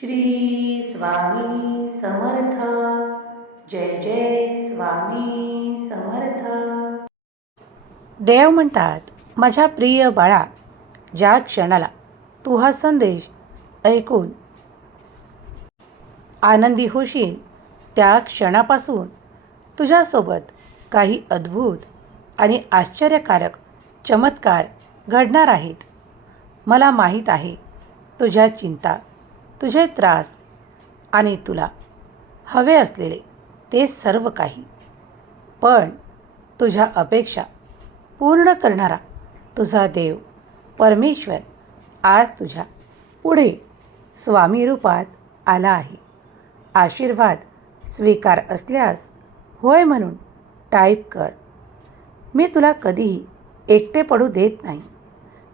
श्री स्वामी समर्थ. जय जय स्वामी समर्थ. देव म्हणतात माझ्या प्रिय बाळा ज्या क्षणाला तू हा संदेश ऐकून आनंदी होशील त्या क्षणापासून तुझ्यासोबत काही अद्भुत आणि आश्चर्यकारक चमत्कार घडणार आहेत. मला माहीत आहे तुझ्या चिंता तुझे त्रास आणि तुला हवे असलेले ते सर्व काही. पण तुझ्या अपेक्षा पूर्ण करणारा तुझा देव परमेश्वर आज तुझ्या पुढे स्वामी रूपात आला आहे. आशीर्वाद स्वीकार असल्यास होय म्हणून टाईप कर. मी तुला कधीही एकटे पडू देत नाही.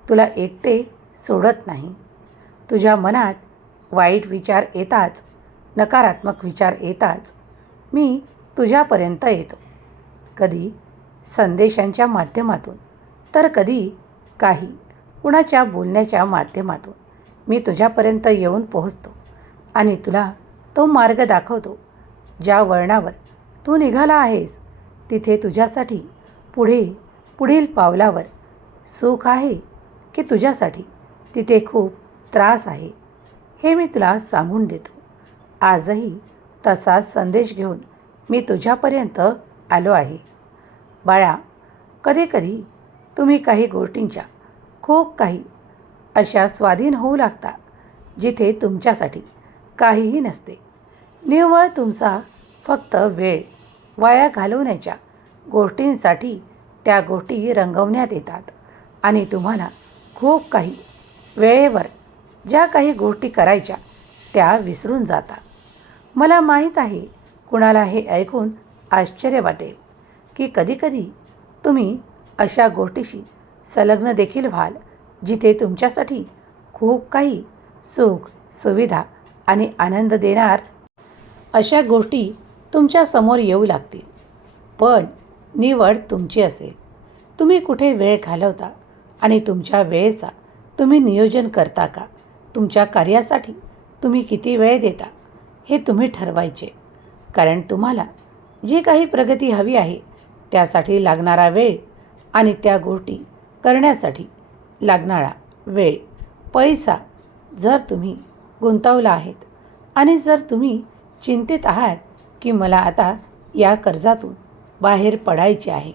तुला एकटे सोडत नाही. तुझ्या मनात वाईट विचार येताच नकारात्मक विचार येताच मी तुझ्यापर्यंत येतो. कधी संदेशांच्या माध्यमातून तर कधी काही कुणाच्या बोलण्याच्या माध्यमातून मी तुझ्यापर्यंत येऊन पोहोचतो आणि तुला तो मार्ग दाखवतो ज्या वळणावर तू निघाला आहेस तिथे तुझ्यासाठी पुढे पुढील पावलावर सुख आहे की तुझ्यासाठी तिथे खूप त्रास आहे? हे मी तुला सांगून देतो. आजही तसाच संदेश घेऊन मी तुझ्यापर्यंत आलो आहे. बाळा कधीकधी तुम्ही काही गोष्टींच्या खूप काही अशा स्वाधीन होऊ लागता जिथे तुमच्यासाठी काहीही नसते. निव्वळ तुमचा फक्त वेळ वाया घालवण्याच्या गोष्टींसाठी त्या गोष्टी रंगवण्यात येतात आणि तुम्हाला खूप काही वेळेवर ज्या काही गोष्टी करायच्या त्या विसरून जाता मला माहीत आहे कुणाला हे ऐकून आश्चर्य वाटेल की कधीकधी तुम्ही अशा गोष्टीशी संलग्न देखील व्हाल जिथे तुमच्यासाठी खूप काही सुख सुविधा आणि आनंद देणार अशा गोष्टी तुमच्यासमोर येऊ लागतील. पण निवड तुमची असेल. तुम्ही कुठे वेळ घालवता आणि तुमच्या वेळेचा तुम्ही नियोजन करता का? तुमच्या कार्यासाठी तुम्ही किती वेळ देता हे तुम्ही ठरवायचे. कारण तुम्हाला जी काही प्रगती हवी आहे त्यासाठी लागणारा वेळ आणि त्या गोष्टी करण्यासाठी लागणारा वेळ पैसा जर तुम्ही गुंतवला आहेत आणि जर तुम्ही चिंतित आहात की मला आता या कर्जातून बाहेर पडायचे आहे.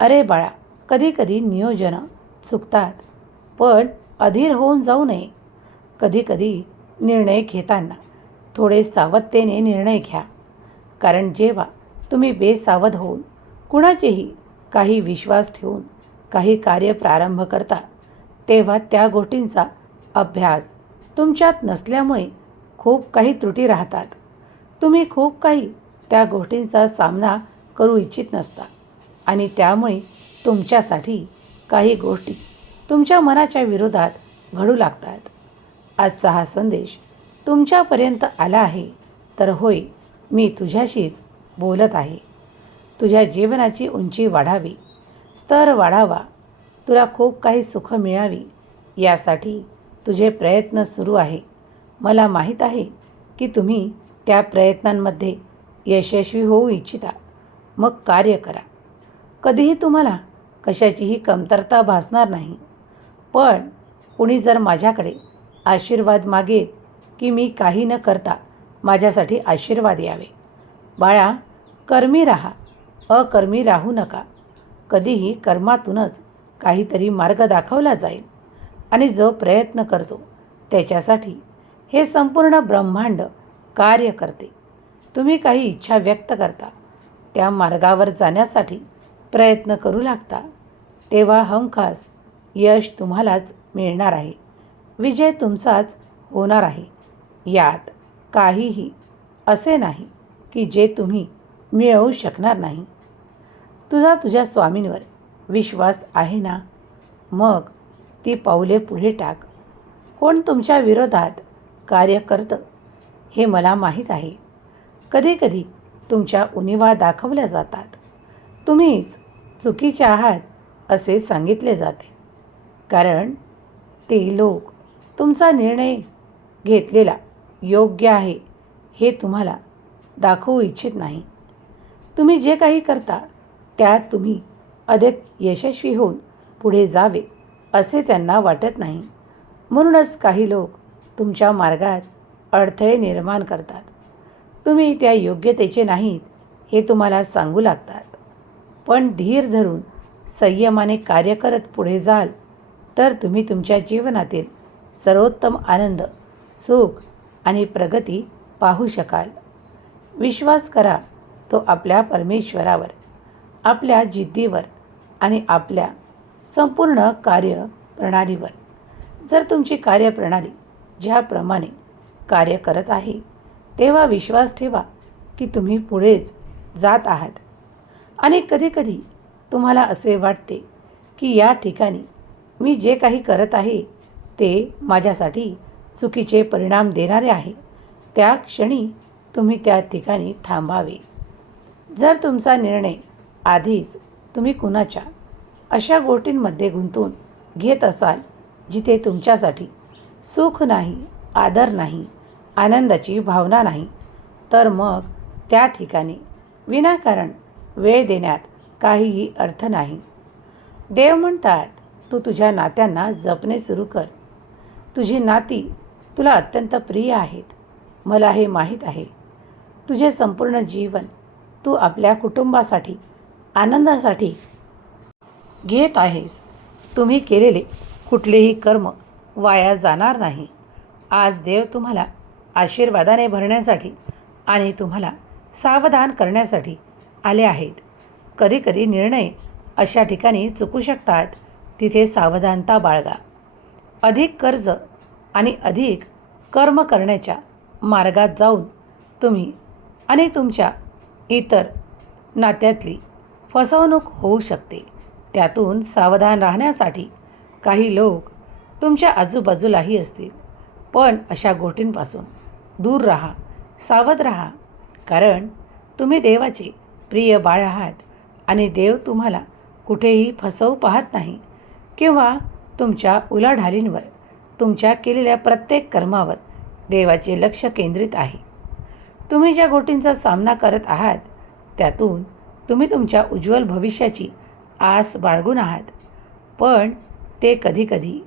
अरे बाळा कधीकधी नियोजनं चुकतात पण अधीर होऊन जाऊ नये. कधीकधी निर्णय घेताना थोडे सावधतेने निर्णय घ्या. कारण जेव्हा तुम्ही बेसावध होऊन कुणाचेही काही विश्वास ठेवून काही कार्य प्रारंभ करता तेव्हा त्या गोष्टींचा अभ्यास तुमच्यात नसल्यामुळे खूप काही त्रुटी राहतात. तुम्ही खूप काही त्या गोष्टींचा सामना करू इच्छित नसता आणि त्यामुळे तुमच्यासाठी काही गोष्टी तुमच्या मनाच्या विरोधात घडू लागतात. आजचा हा संदेश तुमच्यापर्यंत आला आहे तर होय मी तुझ्याशीच बोलत आहे. तुझ्या जीवनाची उंची वाढावी स्तर वाढावा तुला खूप काही सुख मिळावी यासाठी तुझे प्रयत्न सुरू आहे. मला माहीत आहे की तुम्ही त्या प्रयत्नांमध्ये यशस्वी होऊ इच्छिता. मग कार्य करा. कधीही तुम्हाला कशाचीही कमतरता भासणार नाही. पण कुणी जर माझ्याकडे आशीर्वाद मागेल की मी काही न करता माझ्यासाठी आशीर्वाद यावे. बाळा कर्मी राहा. अकर्मी राहू नका. कधीही कर्मातूनच काहीतरी मार्ग दाखवला जाईल आणि जो प्रयत्न करतो त्याच्यासाठी हे संपूर्ण ब्रह्मांड कार्य करते. तुम्ही काही इच्छा व्यक्त करता. त्या मार्गावर जाण्यासाठी प्रयत्न करू लागता. तेव्हा हमखास यश तुम्हालाच मिळणार आहे. विजय तुमचाच होणार आहे. यात काहीही असे नाही की जे तुम्ही मिळवू शकणार नाही. तुझा तुझ्या स्वामींवर विश्वास आहे ना? मग ती पाऊले पुढे टाक. कोण तुमच्या विरोधात कार्य करतं हे मला माहीत आहे. कधीकधी तुमच्या उणिवा दाखवल्या जातात. तुम्हीच चुकीचे आहात असे सांगितले जाते. कारण ते लोक तुमचा निर्णय घेतलेला योग्य आहे हे तुम्हाला दाखवू इच्छित नाही. तुम्ही जे काही करता त्यात तुम्ही अधिक यशस्वी होऊन पुढे जावे असे त्यांना वाटत नाही. म्हणूनच काही लोक तुमच्या मार्गात अडथळे निर्माण करतात. तुम्ही त्या योग्यतेचे नाहीत हे तुम्हाला सांगू लागतात. पण धीर धरून संयमाने कार्य करत पुढे जाल तर तुम्ही तुमच्या जीवनातील सर्वोत्तम आनंद सुख आणि प्रगती पाहू शकाल. विश्वास करा तो आपल्या परमेश्वरावर आपल्या जिद्दीवर आणि आपल्या संपूर्ण कार्यप्रणालीवर. जर तुमची कार्यप्रणाली ज्याप्रमाणे कार्य करत आहे तेव्हा विश्वास ठेवा की तुम्ही पुढेच जात आहात. आणि कधीकधी तुम्हाला असे वाटते की या ठिकाणी मी जे काही करत आहे ते माझ्यासाठी चुकीचे परिणाम देणारे आहे. त्या क्षणी तुम्ही त्या ठिकाणी थांबावे. जर तुमचा निर्णय आधीच तुम्ही कुणाच्या अशा गोष्टींमध्ये गुंतून घेत असाल जिथे तुमच्यासाठी सुख नाही आदर नाही आनंदाची भावना नाही तर मग त्या ठिकाणी विनाकारण वेळ देण्यात काहीही अर्थ नाही. देव म्हणतात तू तुझ्या नात्यांना जपणे सुरू कर. तुझी नाती तुला अत्यंत प्रिय आहेत. मला हे माहीत आहे. तुझे संपूर्ण जीवन तू आपल्या कुटुंबासाठी आनंदासाठी घेत आहेस. तुम्ही केलेले कुठलेही कर्म वाया जाणार नाही. आज देव तुम्हाला आशीर्वादाने भरण्यासाठी आणि तुम्हाला सावधान करण्यासाठी आले आहेत. कधीकधी निर्णय अशा ठिकाणी चुकू शकतात. तिथे सावधानता बाळगा. अधिक कर्ज आणि अधिक कर्म करण्याच्या मार्गात जाऊन तुम्ही आणि तुमच्या इतर नात्यातली फसवणूक होऊ शकते. त्यातून सावधान राहण्यासाठी काही लोक तुमच्या आजूबाजूलाही असतील. पण अशा गोष्टींपासून दूर राहा सावध राहा. कारण तुम्ही देवाचे प्रिय बाळ आहात आणि देव तुम्हाला कुठेही फसवू पाहत नाही. किंवा तुमच्या उलाढालींवर तुमच्या केलेल्या प्रत्येक कर्मावर देवाचे लक्ष केंद्रित आहे. तुम्ही ज्या गोष्टींचा सामना करत आहात त्यातून तुम्ही तुमच्या उज्ज्वल भविष्याची आस बाळगून आहात. पण ते कधीकधी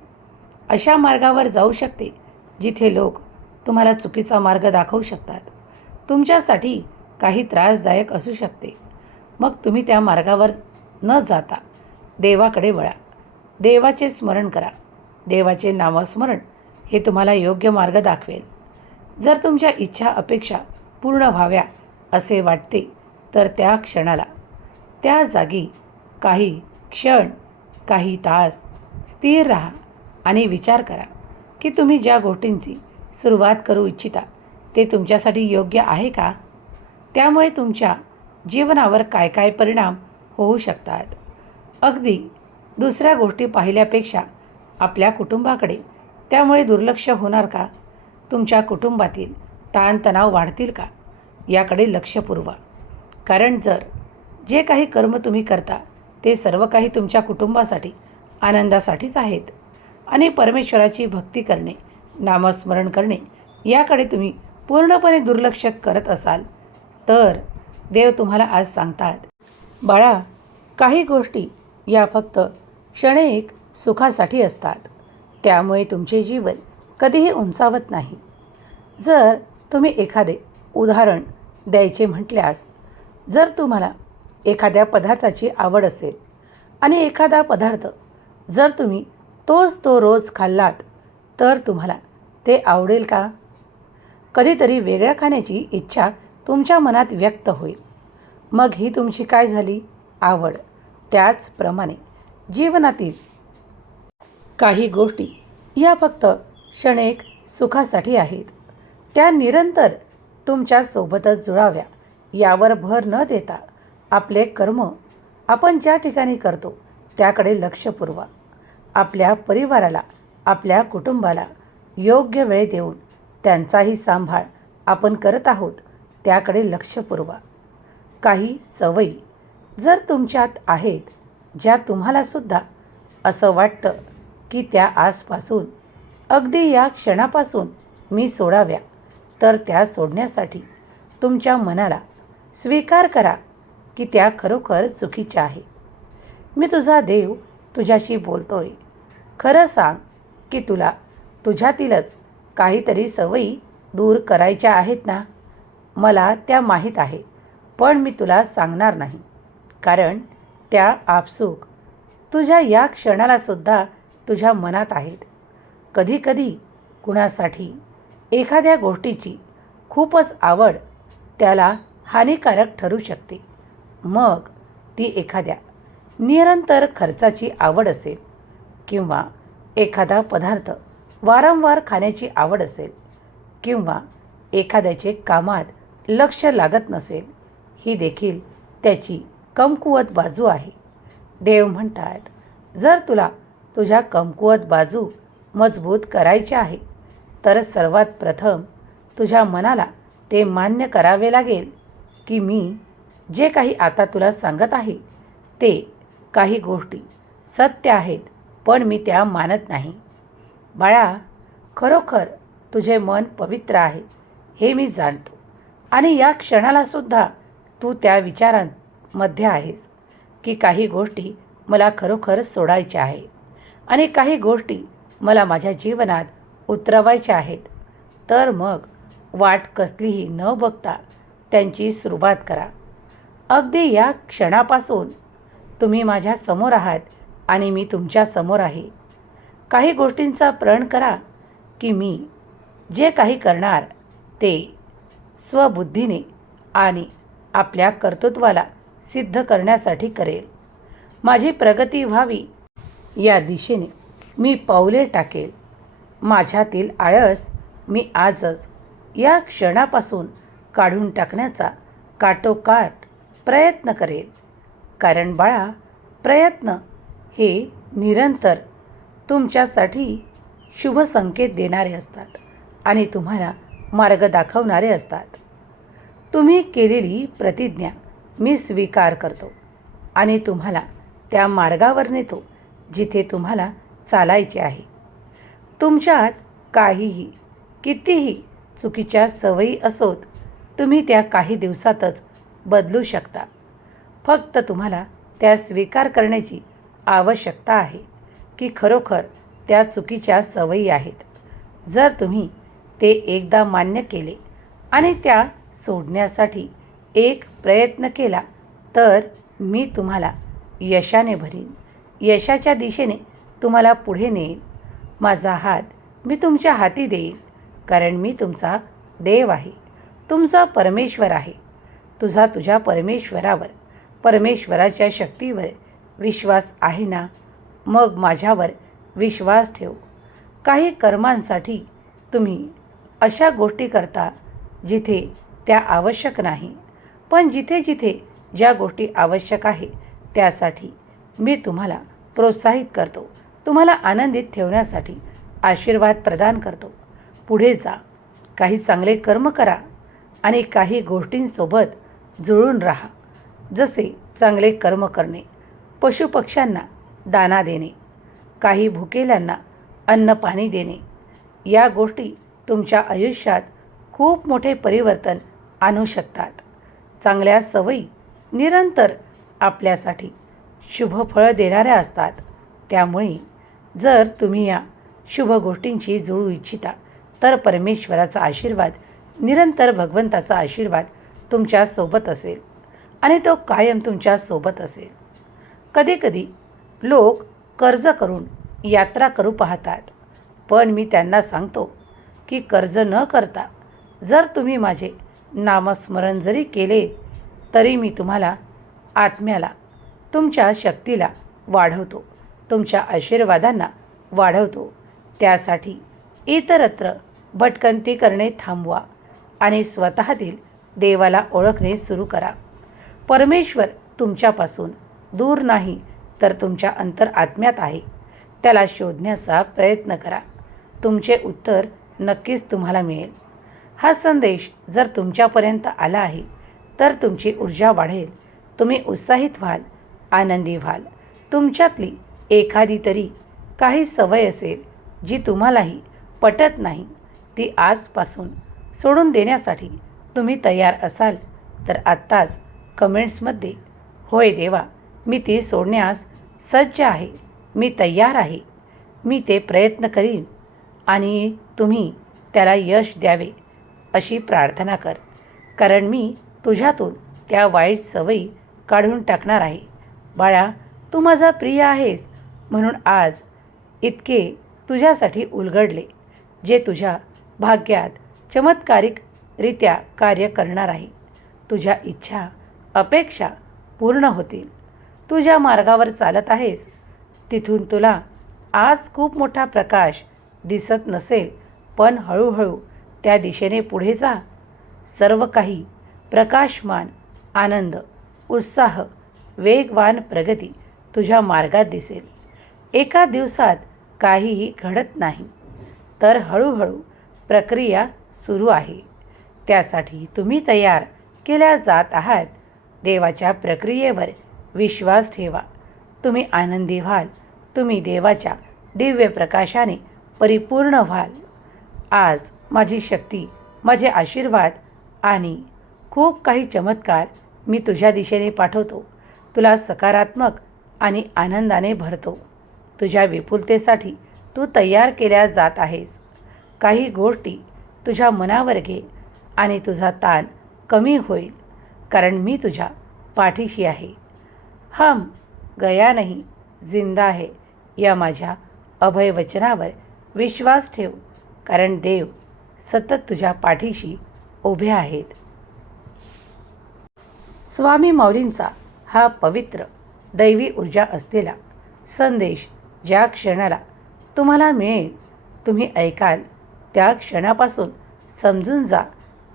अशा मार्गावर जाऊ शकते जिथे लोक तुम्हाला चुकीचा मार्ग दाखवू शकतात. तुमच्यासाठी काही त्रासदायक असू शकते. मग तुम्ही त्या मार्गावर न जाता देवाकडे वळा. देवाचे स्मरण करा. देवाचे नामस्मरण हे तुम्हाला योग्य मार्ग दाखवेल. जर तुमच्या इच्छा अपेक्षा पूर्ण व्हाव्या असे वाटते तर त्या क्षणाला त्या जागी काही क्षण काही तास स्थिर राहा आणि विचार करा की तुम्ही ज्या गोष्टींची सुरुवात करू इच्छिता ते तुमच्यासाठी योग्य आहे का? त्यामुळे तुमच्या जीवनावर काय काय परिणाम होऊ शकतात? अगदी दुसऱ्या गोष्टी पाहिल्यापेक्षा आपल्या कुटुंबाकडे त्यामुळे दुर्लक्ष होणार का? तुमच्या कुटुंबातील ताणतणाव वाढतील का? याकडे लक्ष पुरवा. कारण जर जे काही कर्म तुम्ही करता ते सर्व काही तुमच्या कुटुंबासाठी आनंदासाठीच आहेत. आणि परमेश्वराची भक्ती करणे नामस्मरण करणे याकडे तुम्ही पूर्णपणे दुर्लक्ष करत असाल तर देव तुम्हाला आज सांगतात. बाळा काही गोष्टी या फक्त क्षणिक सुखासाठी असतात. त्यामुळे तुमचे जीवन कधीही उंचावत नाही. जर तुम्ही एखादे उदाहरण द्यायचे म्हटल्यास जर तुम्हाला एखाद्या पदार्थाची आवड असेल आणि एखादा पदार्थ जर तुम्ही तोच तो रोज खाल्लात तर तुम्हाला ते आवडेल का? कधीतरी वेगळ्या खाण्याची इच्छा तुमच्या मनात व्यक्त होईल. मग ही तुमची काय झाली? आवड. त्याचप्रमाणे जीवनातील काही गोष्टी या फक्त क्षणिक सुखासाठी आहेत. त्या निरंतर तुमच्यासोबतच जुळाव्या यावर भर न देता आपले कर्म आपण ज्या ठिकाणी करतो त्याकडे लक्ष पुरवा. आपल्या परिवाराला आपल्या कुटुंबाला योग्य वेळ देऊन त्यांचाही सांभाळ आपण करत आहोत त्याकडे लक्ष पुरवा. काही सवयी जर तुमच्यात आहेत ज्या तुम्हालासुद्धा असं वाटतं की त्या आजपासून अगदी या क्षणापासून मी सोडाव्या तर त्या सोडण्यासाठी तुमच्या मनाला स्वीकार करा की त्या खरोखर चुकीच्या आहे. मी तुझा देव तुझ्याशी बोलतोय. खरं सांग की तुला तुझ्यातीलच काहीतरी सवयी दूर करायच्या आहेत ना? मला त्या माहीत आहे पण मी तुला सांगणार नाही. कारण त्या आपसूक. तुझ्या या क्षणालासुद्धा तुझ्या मनात आहेत. कधीकधी कुणासाठी एखाद्या गोष्टीची खूपच आवड त्याला हानिकारक ठरू शकते. मग ती एखाद्या निरंतर खर्चाची आवड असेल किंवा एखादा पदार्थ वारंवार खाण्याची आवड असेल किंवा एखाद्याचे कामात लक्ष लागत नसेल ही देखील त्याची कमकुवत बाजू आहे. देव म्हणतात जर तुला तुझ्या कमकुवत बाजू मजबूत करायची आहे तर सर्वात प्रथम तुझ्या मनाला ते मान्य करावे लागेल की मी जे काही आता तुला सांगत आहे ते काही गोष्टी सत्य आहेत पण मी त्या मानत नाही. बाळा खरोखर तुझे मन पवित्र आहे हे मी जाणतो. आणि या क्षणालासुद्धा तू त्या मध्ये आहेस की काही गोष्टी मला खरोखर सोडायच्या आहे आणि काही गोष्टी मला माझ्या जीवनात उतरवायच्या आहेत. तर मग वाट कसलीही न बघता त्यांची सुरुवात करा. अगदी या क्षणापासून तुम्ही माझ्यासमोर आहात आणि मी तुमच्यासमोर आहे. काही गोष्टींचा प्रण करा की मी जे काही करणार ते स्वबुद्धीने आणि आपल्या कर्तृत्वाला सिद्ध करण्यासाठी करेल. माझी प्रगती व्हावी या दिशेने मी पावले टाकेल. माझ्यातील आळस मी आजच या क्षणापासून काढून टाकण्याचा काटोकाट प्रयत्न करेल. कारण बाळा प्रयत्न हे निरंतर तुमच्यासाठी शुभ संकेत देणारे असतात आणि तुम्हाला मार्ग दाखवणारे असतात. तुम्ही केलेली प्रतिज्ञा मी स्वीकार करतो आणि तुम्हाला त्या मार्गावर नेतो जिथे तुम्हाला चालायचे आहे. तुमच्यात काहीही कितीही चुकीच्या सवयी असोत तुम्ही त्या काही दिवसातच बदलू शकता. फक्त तुम्हाला त्या स्वीकार करण्याची आवश्यकता आहे की खरोखर त्या चुकीच्या सवयी आहेत. जर तुम्ही ते एकदा मान्य केले आणि त्या सोडण्यासाठी एक प्रयत्न केला तर मी तुम्हाला यशाने भरीन. यशाच्या दिशेने तुम्हाला पुढे नेईन. माझा हात मी तुमच्या हाती देईन कारण मी तुमचा देव आहे. तुमचा परमेश्वर आहे. तुझा तुझ्या परमेश्वरावर परमेश्वराच्या शक्तीवर विश्वास आहे ना? मग माझ्यावर विश्वास ठेव. काही कर्मांसाठी तुम्ही अशा गोष्टी करता जिथे त्या आवश्यक नाही. पण जिथे जिथे ज्या गोष्टी आवश्यक आहे त्यासाठी मी तुम्हाला प्रोत्साहित करतो. तुम्हाला आनंदित ठेवण्यासाठी आशीर्वाद प्रदान करतो. पुढे जा. काही चांगले कर्म करा आणि काही गोष्टींसोबत जुळून राहा. जसे चांगले कर्म करणे पशुपक्ष्यांना दाना देणे काही भुकेल्यांना अन्न पाणी देणे या गोष्टी तुमच्या आयुष्यात खूप मोठे परिवर्तन आणू शकतात. चांगल्या सवयी निरंतर आपल्यासाठी शुभ फळं देणाऱ्या असतात. त्यामुळे जर तुम्ही या शुभ गोष्टींशी जुळू इच्छिता तर परमेश्वराचा आशीर्वाद निरंतर भगवंताचा आशीर्वाद तुमच्यासोबत असेल आणि तो कायम तुमच्यासोबत असेल. कधीकधी लोक कर्ज करून यात्रा करू पाहतात पण मी त्यांना सांगतो की कर्ज न करता जर तुम्ही माझे नामस्मरण जरी केले तरी मी तुम्हाला आत्म्याला तुमच्या शक्तीला वाढवतो तुमच्या आशीर्वादांना वाढवतो. त्यासाठी इतरत्र भटकंती करणे थांबवा आणि स्वतःतील देवाला ओळखणे सुरू करा. परमेश्वर तुमच्यापासून दूर नाही तर तुमच्या अंतर आत्म्यात आहे. त्याला शोधण्याचा प्रयत्न करा. तुमचे उत्तर नक्कीच तुम्हाला मिळेल. हा संदेश जर तुमच्यापर्यंत आला आहे तर तुमची ऊर्जा वाढेल. तुम्ही उत्साहित व्हाल आनंदी व्हाल. तुमच्यातली एखादी तरी काही सवय असेल जी तुम्हालाही पटत नाही ती आजपासून सोडून देण्यासाठी तुम्ही तयार असाल तर आत्ताच कमेंट्समध्ये होय देवा मी ती सोडण्यास सज्ज आहे मी तयार आहे मी ते प्रयत्न करीन. आणि तुम्ही त्याला यश द्यावे अशी प्रार्थना कर कारण मी तुझ्यातून त्या वाईट सवयी काढून टाकणार आहे. बाळा तू माझा प्रिय आहेस म्हणून आज इतके तुझ्यासाठी उलगडले जे तुझ्या भाग्यात चमत्कारिकरित्या कार्य करणार आहे. तुझ्या इच्छा अपेक्षा पूर्ण होतील. तू ज्या मार्गावर चालत आहेस तिथून तुला आज खूप मोठा प्रकाश दिसत नसेल पण हळूहळू त्या दिशेने पुढे जा. सर्व काही प्रकाशमान आनंद उत्साह वेगवान प्रगती तुझ्या मार्गात दिसेल. एका दिवसात काहीही घडत नाही तर हळूहळू प्रक्रिया सुरू आहे. त्यासाठी तुम्ही तयार केल्या जात आहात. देवाच्या प्रक्रियेवर विश्वास ठेवा. तुम्ही आनंदी व्हाल. तुम्ही देवाच्या दिव्य प्रकाशाने परिपूर्ण व्हाल. आज माझी शक्ती माझे आशीर्वाद आणि खूप काही चमत्कार मी तुझ्या दिशेने पाठवतो. तुला सकारात्मक आणि आनंदाने भरतो. तुझ्या विपुलतेसाठी तू तयार केल्या जात आहेस. काही गोष्टी तुझ्या मनावर घे आणि तुझा ताण कमी होईल कारण मी तुझ्या पाठीशी आहे. हम गया नाही जिंदा आहे या माझ्या अभयवचनावर विश्वास ठेव कारण देव सतत तुझ्या पाठीशी उभे आहेत. स्वामी माऊलींचा हा पवित्र दैवी ऊर्जा असलेला संदेश ज्या क्षणाला तुम्हाला मिळेल तुम्ही ऐकाल त्या क्षणापासून समजून जा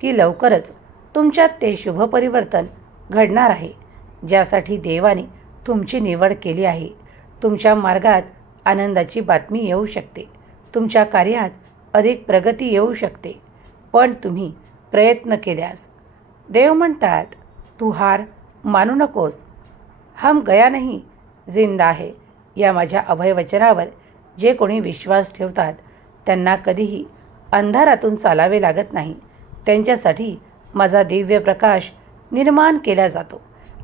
की लवकरच तुमच्यात ते शुभ परिवर्तन घडणार आहे ज्यासाठी देवाने तुमची निवड केली आहे. तुमच्या मार्गात आनंदाची बातमी येऊ शकते. तुमच्या कार्यात अधिक प्रगती येऊ शकते. पण तुम्ही प्रयत्न केल्यास. देव म्हणतात तू हार मानू नकोस. हम गया नाही जिंदा आहे या माझ्या अभयवचनावर जे कोणी विश्वास ठेवतात त्यांना कधीही अंधारातून चालावे लागत नाही. त्यांच्यासाठी माझा दिव्य प्रकाश निर्माण केला जातो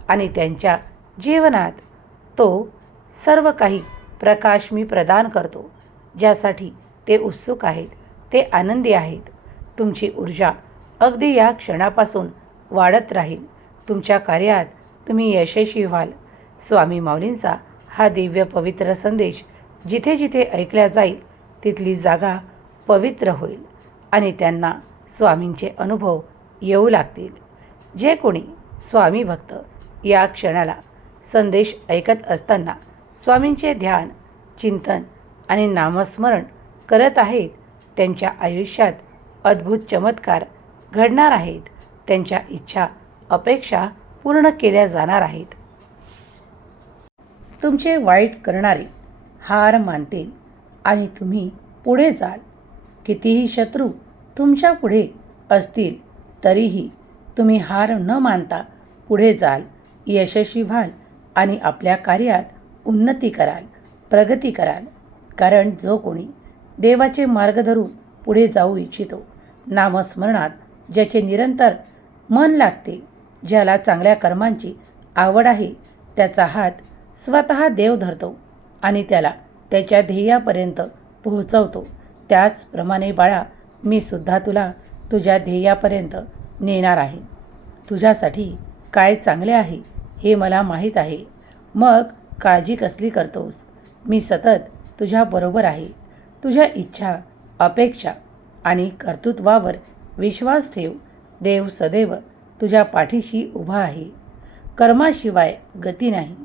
आणि त्यांच्या जीवनात तो सर्व काही प्रकाश मी प्रदान करतो ज्यासाठी ते उत्सुक आहेत. ते आनंदी आहेत. तुमची ऊर्जा अगदी या क्षणापासून वाढत राहील. तुमच्या कार्यात तुम्ही यशस्वी व्हाल. स्वामी माऊलींचा हा दिव्य पवित्र संदेश जिथे जिथे ऐकल्या जाईल तिथली जागा पवित्र होईल आणि त्यांना स्वामींचे अनुभव येऊ लागतील. जे कोणी स्वामी भक्त या क्षणाला संदेश ऐकत असताना स्वामींचे ध्यान चिंतन आणि नामस्मरण करत आहेत त्यांच्या आयुष्यात अद्भुत चमत्कार घडणार आहेत. त्यांच्या इच्छा अपेक्षा पूर्ण केल्या जाणार आहेत. तुमचे वाईट करणारे हार मानतील आणि तुम्ही पुढे जाल. कितीही शत्रू तुमच्यापुढे असतील तरीही तुम्ही हार न मानता पुढे जाल यशस्वी व्हाल आणि आपल्या कार्यात उन्नती कराल प्रगती कराल. कारण जो कोणी देवाचे मार्ग धरून पुढे जाऊ इच्छितो. नामस्मरणात ज्याचे निरंतर मन लागते ज्याला चांगल्या कर्मांची आवड आहे त्याचा हात स्वतः देव धरतो आणि त्याला त्याच्या ध्येयापर्यंत पोहोचवतो. त्याचप्रमाणे बाळा मी सुद्धा तुला तुझ्या ध्येयापर्यंत नेणार आहे. तुझ्यासाठी काय चांगले आहे हे मला माहीत आहे. मग काळजी कसली करतोस? मी सतत तुझ्याबरोबर आहे. तुझ्या इच्छा अपेक्षा आणि कर्तृत्वावर विश्वास ठेव. देव सदैव तुझ्या पाठीशी उभा आहे. कर्माशिवाय गती नाही.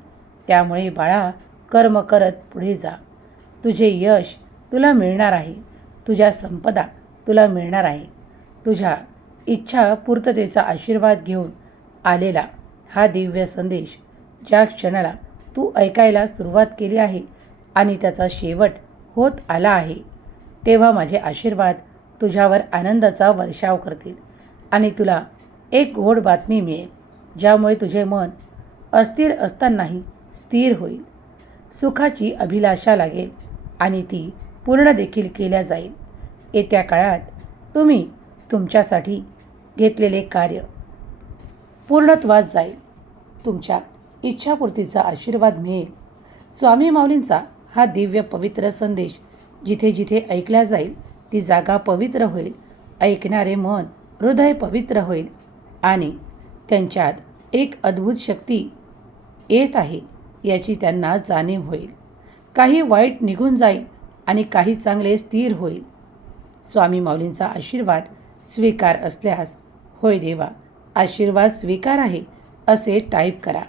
त्यामुळे बाळा कर्म करत पुढे जा. तुझे यश तुला मिळणार आहे. तुझ्या संपदा तुला मिळणार आहे. तुझ्या इच्छा पूर्ततेचा आशीर्वाद घेऊन आलेला हा दिव्य संदेश ज्या क्षणाला तू ऐकायला सुरुवात केली आहे आणि त्याचा शेवट होत आला आहे. तेव्हा माझे आशीर्वाद तुझ्यावर आनंदाचा वर्षाव करतील आणि तुला एक गोड बातमी मिळेल ज्यामुळे तुझे मन अस्थिर असतानाही स्थिर होईल. सुखाची अभिलाषा लागेल आणि ती पूर्ण देखील केल्या जाईल. येत्या काळात तुम्ही तुमच्यासाठी घेतलेले कार्य पूर्णत्वास जाईल. तुमच्या इच्छापूर्तीचा आशीर्वाद मिळेल. स्वामी माऊलींचा हा दिव्य पवित्र संदेश. जिथे जिथे ऐकला जाईल ती जागा पवित्र होईल. ऐकणारे मन हृदय पवित्र होईल. आणि त्यांच्यात एक अद्भुत शक्ती येत आहे याची त्यांना जाणीव होईल. काही वाईट निघून जाईल आणि काही चांगले स्थिर होईल. स्वामी माऊलींचा आशीर्वाद स्वीकार असल्यास होय देवा आशीर्वाद स्वीकार आहे असे टाईप करा.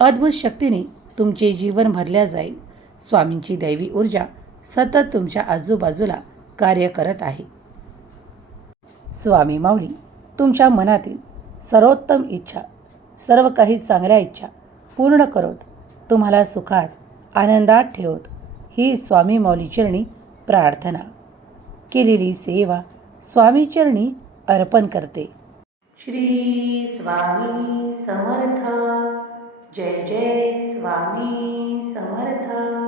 अद्भुत शक्तीने तुमचे जीवन भरल्या जाईल. स्वामींची दैवी ऊर्जा सतत तुमच्या आजूबाजूला कार्य करत आहे. स्वामी माऊली तुमच्या मनातील सर्वोत्तम इच्छा सर्व काही चांगल्या इच्छा पूर्ण करत तुम्हाला सुखात आनंदात ठेवत ही स्वामी माऊलीचरणी प्रार्थना. केलेली सेवा स्वामीचरणी अर्पण करते. श्री स्वामी समर्थ. जय जय स्वामी समर्थ.